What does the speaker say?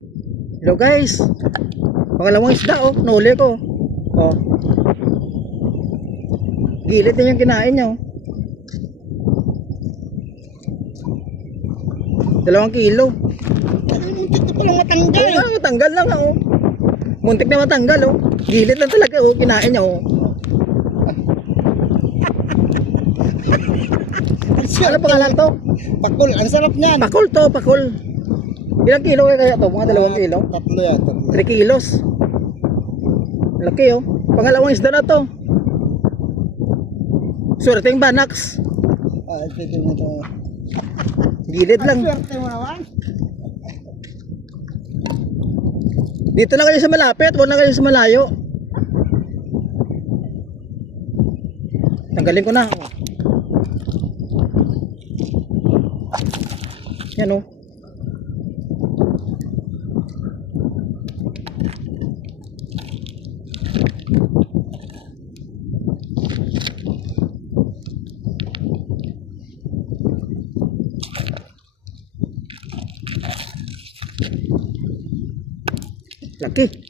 Hello guys. Pangalawang isda oh, nahuli ko. Oh. Gilid din yung kinain niya oh. 2 kilo. Muntik na palang matanggal. Oo, matanggal lang oh. Muntik na matanggal oh. Gilid lang talaga oh, kinain niya oh. Ano pangalan to? Pakul, ang sarap niyan. Pakul to, pakul. Ilang kilo kaya to? Mga 2 kilo? Tatlo yan, tatlo. 3 kilos. Laki oh. Pangalawang isda na to. Swerteng banax. Pwede mo ito. Gilid lang. Swerte mo naman. Dito lang kayo sa malapit, wala kayo sa malayo. Tanggalin ko na. Yan oh. Laki.